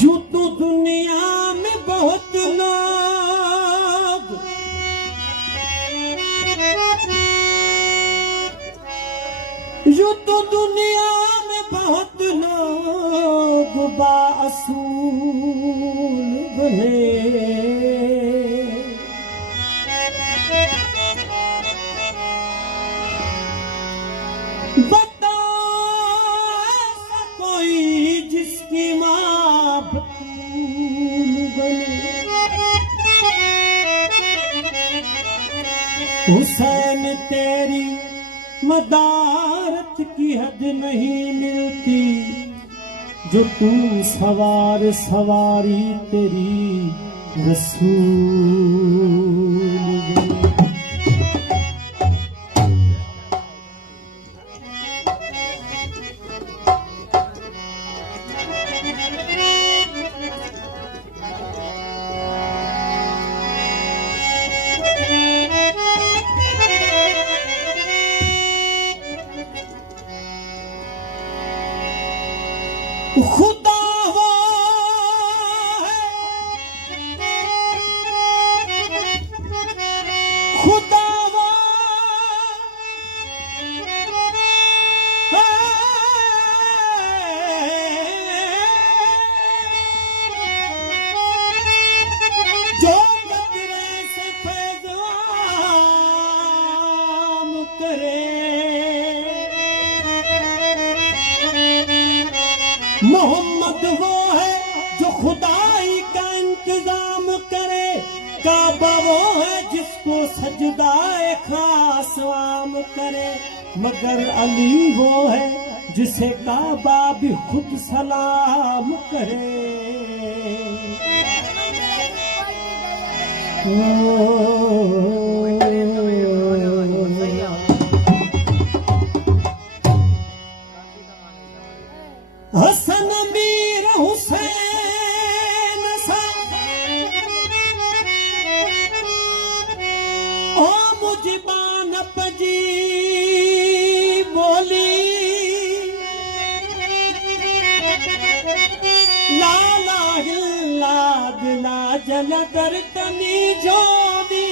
यूं तो दुनिया में बहुत लोग यूं तो दुनिया में बहुत लोग बाअसूल बने बता ऐसा कोई जिसकी माँ बतूल बने हुसैन तेरी मदारत की हद नहीं मिलती जो तू सवार सवारी तेरी रसूल बने। खुदा वो है खुदा वो है जो कतरे से पैगाम करे मोहम्मद वो है जो खुदाई का इंतजाम करे काबा वो है जिसको सजदाए खास आम करे मगर अली वो है जिसे काबा भी खुद सलाम करे। हसन मीर हुसैन सा ओ मुझबान पजी बोली लाला हिल्ला दिला जल दर्दनी जोदी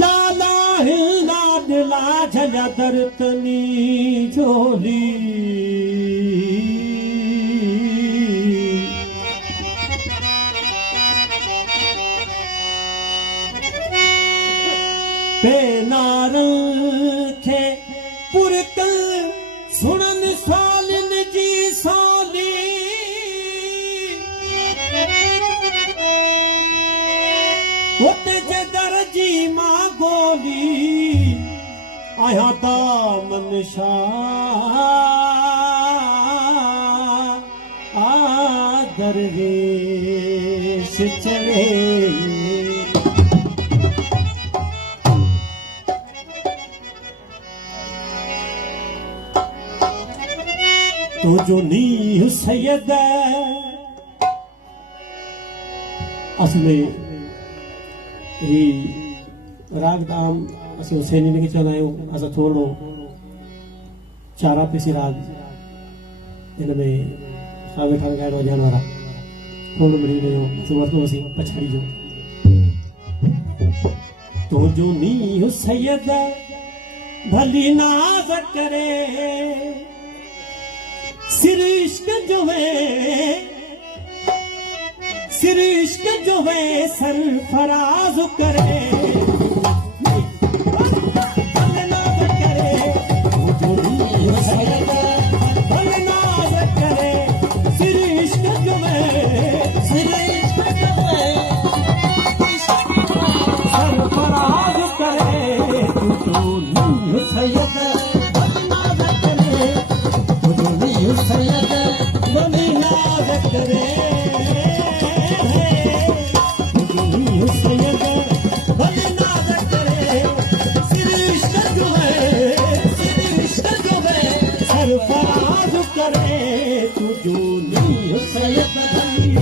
लाला हिल्ला दिला झला दर्तनी झोली पेनारं खे पुरकल सुनन सालिन जी साली होते जे दरजी मां गोली आया दामन शाह दरवेश चले तो जो नीह सैयद असले ही रागदाम असीं हुसैनी ने चवंदा आहियूं असां थोरो चारा पीसी राग हिन में सां वेठा ॻाइण वॼाइण वारा थोरो मिली वियो असीं वरितोसीं पछाड़ी जो तो जो नीह सैयद भली नाज़ करे सिर इश्क जो है सरफराज करे भले नाज़ करे जो नीह सैयद भले नाज़ करे सिर इश्क जो है सरफराज करे तो नीह सैयद भले नाज़ करे जो नीह सैयद भले नाज़ करे सैयद भले नाज़ करे सिर इश्क मीर सैयद अली।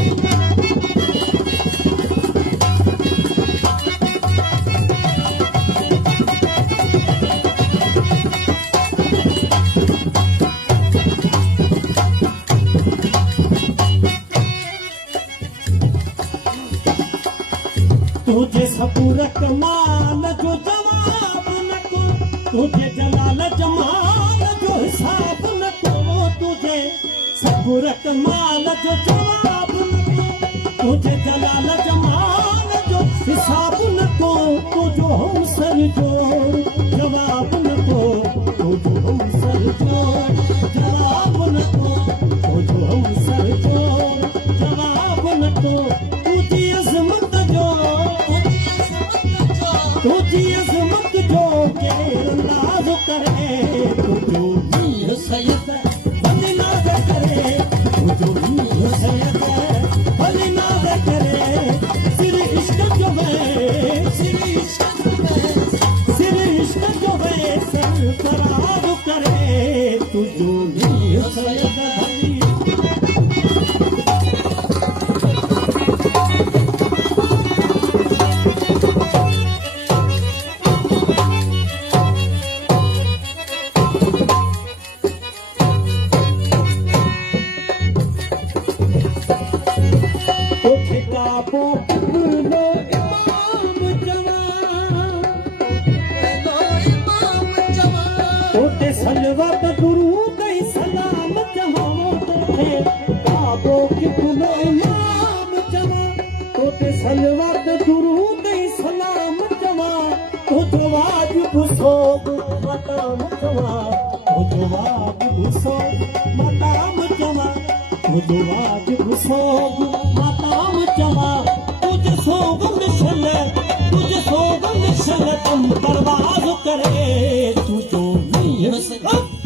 तुझे सबूरत माल जो जवाब न को, तुझे जलाल जमाल जो हिसाब न को, तुझे सबूरत माल जो जवाब न को, तुझे जलाल जमाल जो हिसाब न को, तुझो हम सर जो जवाब न को, तुझो हम सर जो जवाब न को, तुझो हम सर जो जवाब न को, तुझी अजमत जो तुझी अजमत जो के अंदाज करे, तुझो मीर सैयद अली नाज करे, तुझो मीर सैयद अली नाज करे, सिर इश्क जो है सिर इश्क जो है सिर इश्क जो है सरफराज करे, तुझो मीर सैयद अली। सलवत दुरूद सलाम चवां तोते काबो की फुलो इमाम चवां, तोते सलवत दुरूद सलाम चवां, तुझो वाजिब सोब मताम चवां, तुझो वाजिब सोब मताम चवां, तुझो वाजिब सोब मताम चवां, तुझे सोब मिसल तुझे सोब मिसल तुम परवाज करे, तुझो मीर सैयद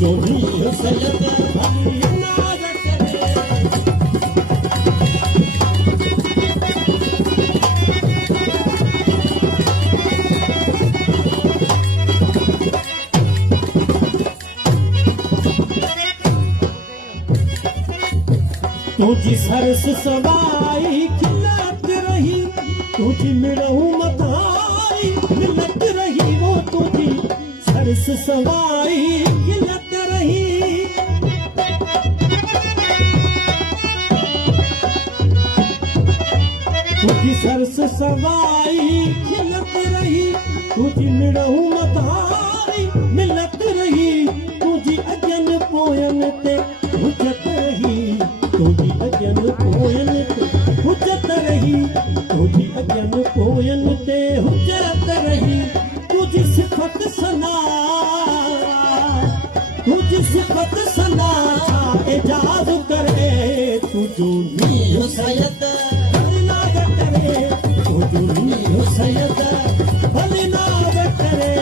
जो मीर सैयद अली नाज करे। तुझी सरस सवाई खिलत रही, तुझी मिड़हू मधाई मिलत रही, वो तुझी सरस सवाई खिलत रही, तुझी सरस सवाई खिलत रही, तुझी मिड़हू मधाई मिलत रही, तुझी अजन पोयन ते हुजत रही, तुझी अजन पोयन ते हुजत रही, तुझी अजन पोयन ते हुजत रही, तुझी सिफत सना तुझी सिफत सना एजाज करे, तुझो मीर सैयद अली नाज करे, तुझो मीर सैयद अली नाज करे,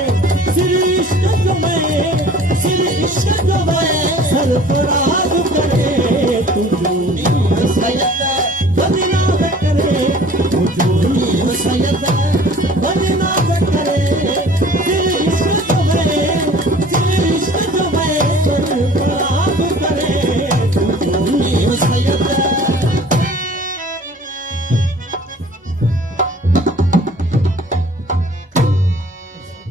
सिर इश्क जो है सिर इश्क जो है सरफराज करे, तुझो